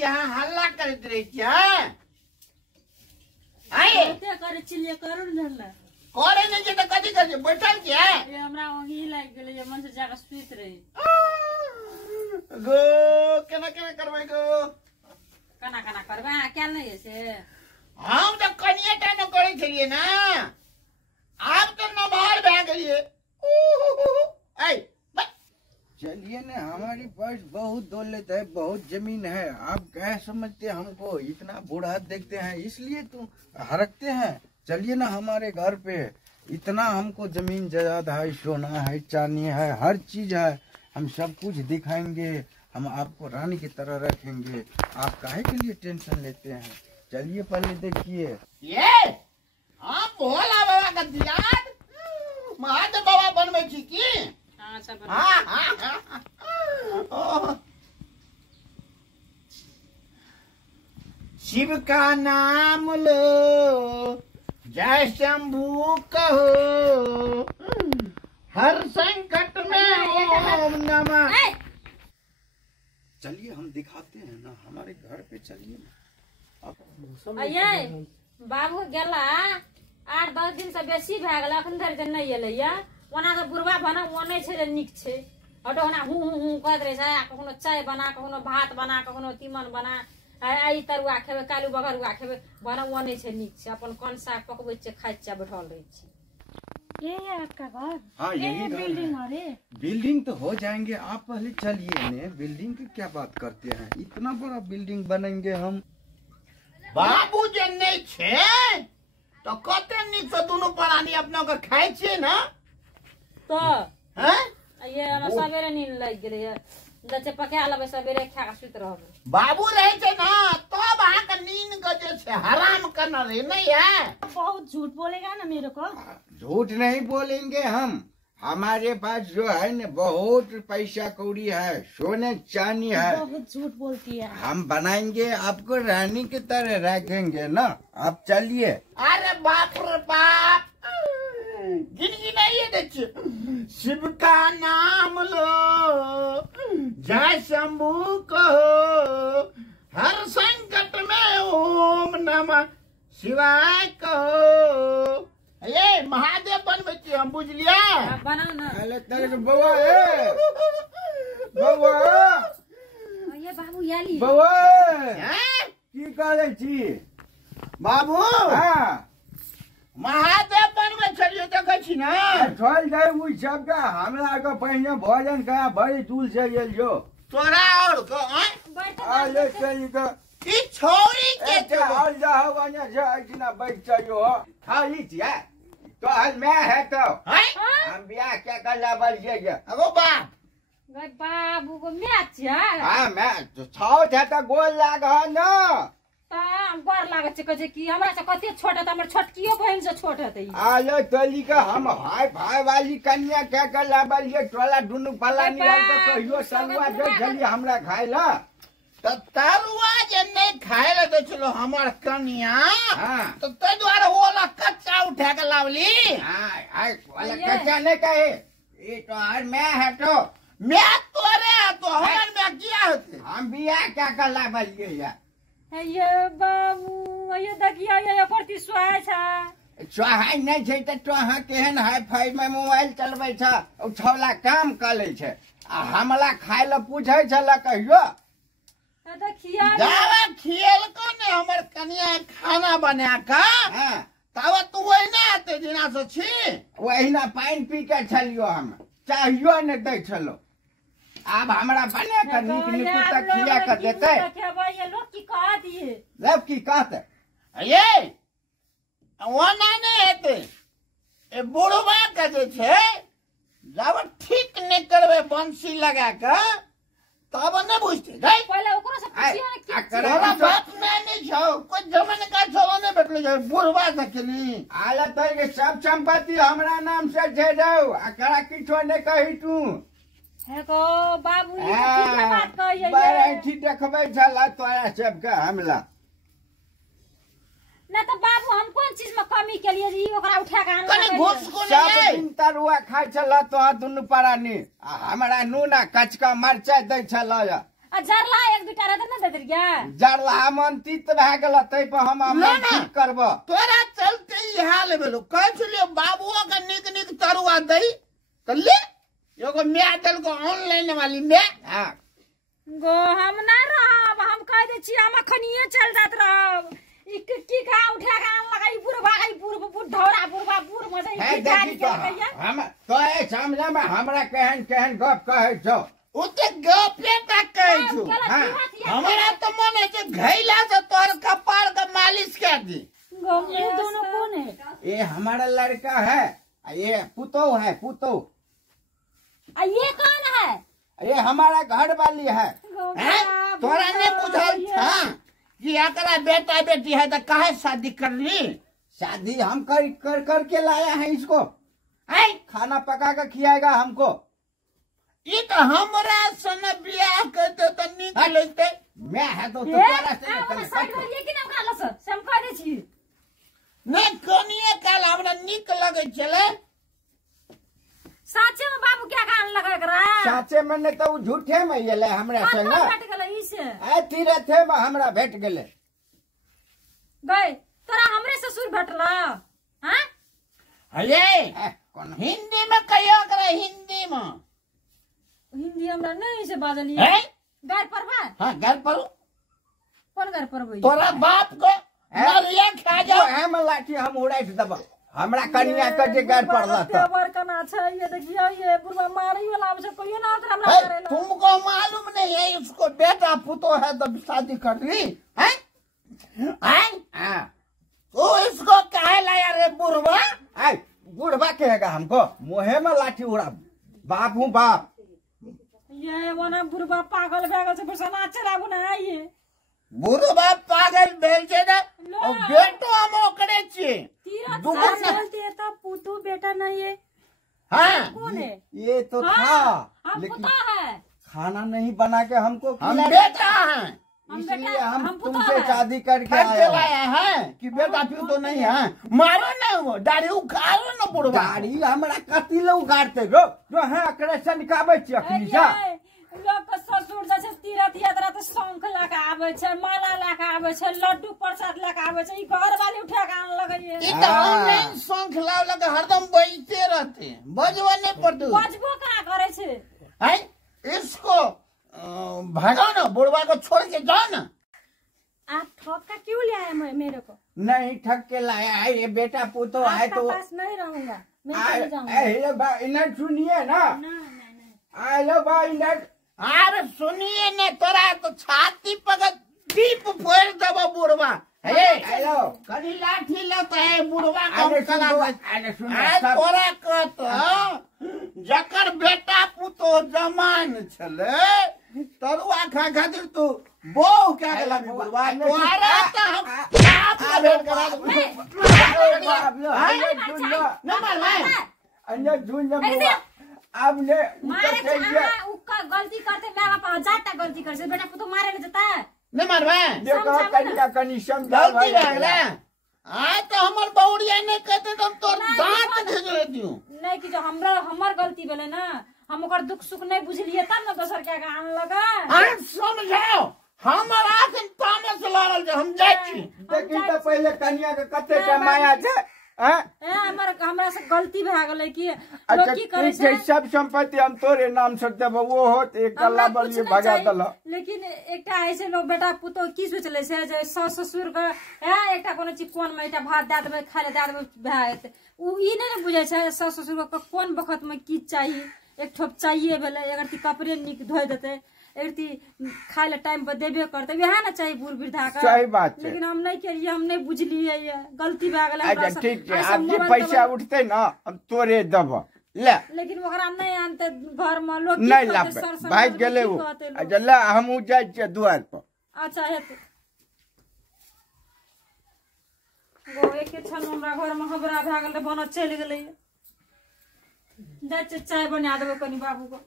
यहाँ हल्ला करते रहे आए करे चिल्ले करू न करे नहीं के तो कथी कर बैठल क्या ये हमरा वही लाग गेले जे मन से जाके सुत रही गो केना केना करबै गो कना कना करबे क्या नहीं से हम तो कनिया टाइम करे छलिए ना आप तो नबाल भए गेलिए ऐ चलिए ना, हमारे पास बहुत दौलत है, बहुत जमीन है। आप क्या समझते हैं हमको इतना बूढ़ा देखते हैं इसलिए तो हरकते हैं। चलिए ना हमारे घर पे, इतना हमको जमीन जायदाद है, सोना है, चांदी है, हर चीज है। हम सब कुछ दिखाएंगे, हम आपको रानी की तरह रखेंगे। आप काहे के लिए टेंशन लेते हैं? चलिए पहले देखिए। ये हम भोला बाबा का दियाद महादेव बाबा बनबै छी की? शिव का नाम लो, जय शंभू कहो, हर संकट में ओम नमः। चलिए हम दिखाते हैं ना हमारे घर पे, चलिए ना। बाबू गेला 8-10 दिन से बेसी भए गेल, अखन धरि नहीं एलैया। ओना तो बुढ़वा बना ओने छे नीक छे, हटो ना हूँ हूँ हूँ कहत रहे छै। कखनो चाय बना, कखनो भात बना, कखनो तीमन बना, आई तरुआ खेबे, कालू बगरुआ खेबे, बना ओने छे नीक छे। अपन कौन साग पकबै छे, खाइ छे, बैठल रहे छे। ये है आपका घर? हाँ यही बिल्डिंग है। बिल्डिंग तो हो जाएंगे, आप पहले चलिए ने। बिल्डिंग की क्या बात करते हैं? इतना बड़ा बिल्डिंग बनेंगे हम। बाबू जे नहीं छे तो कते नीक से दोनों प्राणी अपना के खाइ छे ना। तो हैं ये सवेरे नींद लग गेलै, जैसे पका लेबै सवेरे खा के सुत रहबै। बाबू रहे छे ना तब अहाँ के नींद गजे छे, हराम करना रे नहीं है। बहुत झूठ बोलेगा ना मेरे को। झूठ नहीं बोलेंगे हम। हमारे पास जो है न बहुत पैसा कौड़ी है, सोने चांदी है। बहुत झूठ बोलती है। हम बनाएंगे, आपको रानी की तरह रखेंगे ना। आप चलिए। अरे बाप रे बाप, गिनगी नहीं है देखिए। शिव का नाम लो, जय शंभू कहो, हर संकट में ओम नमः शिवाय कहो। ये महादेव बनबै छी हम, बुझलिए? बनाओ ना। अरे तेरे बउआ ए, बउआ ये बाबू याली बउआ हैं? की करे छी? बाबू हाँ महादेव बनबै छलिए, देखै छी ना। चल जाए उ सबका, हमरा के पहिने भोजन करा बड़ी दूर से गेल जो। तोरा और को आले चली का ई छोरी के एते हल जा वने से इतना बैठ चलो खाली छिया। तो हल मैं है तो हैं? हम बियाह क्या कर ला बल जे। अगो बा बाबू को मैच है। हां मैं तो छाव था तो गोल लाग ह न। गोर लागे छे कहे कि हमरा से कते छोट है, हमर छोटकियो बहन से छोट है। आले चली का हम हाय भाई वाली कन्या क्या कर ला बल जे टोला दुनु पला निकाल तो कहियो सलवा दे जल्दी हमरा खाइला। तो तरुआ जे नहीं खाए ले दे चलो हमर कन्या। हां तो ते द्वारा ओला कच्चा उठा के लावली। हाय हाय वाला कच्चा नहीं कहे, ये तो हर मैं है तो मैं तोरे तो हमर में किया होते। हम बियाह क्या कर ला बल जे या। ये बाबू ये देखियो ये करती सोए छा। सोहाय नहीं छै त तोहा केहन हाई फाई में मोबाइल चलबै छ, ओ छौला काम कर ले छै आ हमला खाय ल पूछै छला कहियो। देखिया जावा खियल को ने हमर कन्या खाना बना का। हां तब तू वही ना आते दिना से छी। वहीना पानी पी के छलियो, हम चाहियो ने दै छलो। अब हमरा बने के नीक नीक तक खिया के देते। ये लोग की कह दिए लब की कहते ये ओना नहीं हेते। ए बुढ़वा के जे छे जब ठीक नहीं करबे बंसी लगा के तब न बुझते। गई पहले ओकरो से पूछिए ना आ कि तोरा बाप में नहीं छौ, कोई जमन का छौ नहीं भेटले जाय बुढ़वा सकेली। आला तो ये सब संपत्ति हमरा नाम से दे दो, एकरा किछो नहीं कही तू। है को बाबू ये ठीक बात कहिए। बड़ा ठीक देखबै छला तोरा सबके हमला। ना तो बाबू हम कौन चीज में कमी के लिए जी ओकरा उठा के कने घुस को सब नहीं दिन तरुआ खाइ छला तो दुनु परानी आ हमरा नून आ कचका मरचाई दै छला। जरला एक दुटा रहते ना दे दिया जरला मन तीत भए गेल तै पर हम ठीक करब। तोरा चलते ही हाल भेलो कह छलियो बाबुओ के निक निक तरुआ दई तो ले एगो मैं दल को ऑनलाइन वाली मैं गो हम ना रहब हम कह दे छी हम खनिए चल जात रहब की खा उठा के आन लगाई बुढ़वा गई बुढ़ौरा बुढ़वा बुढ़ मजे है देखी तो हम तो ए समझ में हमरा केहन केहन गप कहै छौ उते गपे तक कहै छु। हमरा तो मन है जे घैला से तोर कपाल का मालिश कर दी। ये दोनों कौन है? ये हमारा लड़का है, ये पुतौ है पुतौ। ये कौन है? ये हमारा घर वाली है। तोरा ने बुझल था कि एकरा बेटा बेटी है तो काहे शादी कर ली? शादी हम कर के लाया है इसको। आई खाना पका कर खिलाएगा हमको। ये तो हमरा सन बियाह करते तो निक लगते। मैं है तो तोरा से ये कि नाम काला सर हम कह दे छी ने कनिए काल हमरा निक लगे चले। साचे में बाबू क्या कान लगा करा? साचे में ने तो झूठे में ये ले हमरा संग भेट गेलै इसे ए तीरथे में हमरा भेट गेलै गए तोरा हमरे ससुर भेटला हां अरे हिंदी में कहियो करे हिंदी में हिंदी हमरा नहीं से बाजली है घर पर बा हां घर पर कौन घर पर बई तोरा बाप को मारिया खा जाओ हम लाठी हम उड़ाई दब हमरा कनिया के जे घर पड़ला था पेवर कना छै ये देखियो ये बुढ़वा मारी वाला छै कोई ना हमरा करेला। तुमको मालूम नहीं है उसको बेटा पुतो है तो शादी कर ली हैं हैं तो इसको काहे लाया रे बुढ़वा? आई बुढ़वा कहेगा हमको मुहे में लाठी उड़ा बाप हूँ बाप। ये वना बुढ़वा पागल भए गेल छै बसना चलाबू ना ये बुढ़वा पागल भेल छै ना और बेटो हम ओकरे छियै चलते तो पुतू बेटा नहीं है। हाँ कौन है? ये तो था लेकिन है खाना नहीं बना के हमको हम बेटा हैं इसलिए हम तुमसे शादी करके आए हैं कि बेटा फिर तो नहीं है। मारो ना वो दाढ़ी उखाड़ो ना बुढ़वा। गाड़ी हमरा कथी ले उगाड़ते जो है अकरे से निकाबै छी अखनी से लोग के ससुर जे छै तीरथ यात्रा तो शंख लेके आबै छै माला लेके आबै छै लड्डू प्रसाद लेके आबै छै ई घर वाली उठा के आन लगै ई तो ऑनलाइन शंख लाव लगे हरदम बजते रहते बजवा नहीं पड़ते बजबो कहाँ करे छै हैं इसको भगाओ ना बुढ़वा को छोड़ के जाओ ना। आप ठग का क्यों ले आए मेरे को? नहीं ठग के लाया है ये बेटा पुतो है तो पास नहीं रहूंगा मैं चली जाऊंगा। इन्हें सुनिए ना हेलो भाई इन्हें अरे सुनिए ने तोरा तो छाती पकड़ दीप फोड़ देबो बुढ़वा। हेलो कनी लाठी लेते है बुढ़वा कम अरे करा सुनो तोरा कहत जकर बेटा पुतो जमान छले तरुआ खा खातिर तू बहु क्या गेला बुढ़वा तोरा त हम आप भेट करा न मार भाई अन्य झुंझ आपने मारे उसका गलती करते मैं बाप जाता गलती कर से बेटा पुतो मारे न जता न मार भाई देखो कनिया कनी समझा गलती रह गया आज तो हमर बौड़िया नहीं कहते तो तोर दांत भेज लेती हूं नहीं कि जो हमर गलती भेले ना हम ओकर दुख सुख नहीं बुझलिए तब ना दोसर के आन लगा अरे समझाओ हमर आखिन तामे से लड़ल जे हम जाय छी देखी तो पहले कनिया के कते के माया छै हमरा से गलती भए गेलै कि लोग अच्छा की करे ठीक है सब संपत्ति हम तोरे नाम से देब वो होत एक गला बलिए भगा दल लेकिन एकटा ऐसे लोग बेटा पुतो की सोचले से जे सास ससुर के एकटा कोनो चीज कोन में एकटा भात दे देबै खाय ले दे देबै भए जेतै उ ई नहीं बुझे छै सास ससुर के कोन वक्त में की चाहिए एक ठोप चाहिए भेले अगर ती कपड़े निक धोइ देते एरती खाय ले टाइम पर देबे करते वह ना चाहिए बूढ़ वृद्धा का सही बात है लेकिन हम नहीं करिए हम नहीं बुझलिए ये गलती भए गेलै अच्छा ठीक है अब जे पैसा उठते ना हम तोरे देब ले लेकिन ओकरा नहीं आनते घर में लोग नहीं लाबे भाग गेले वो अच्छा ले हम जाय छियै दुआर पर अच्छा हेतै गो एक क्षण हमरा घर में हबरा भए गेल बन चलि गेलै जाय चाय बना देबै कनी बाबू को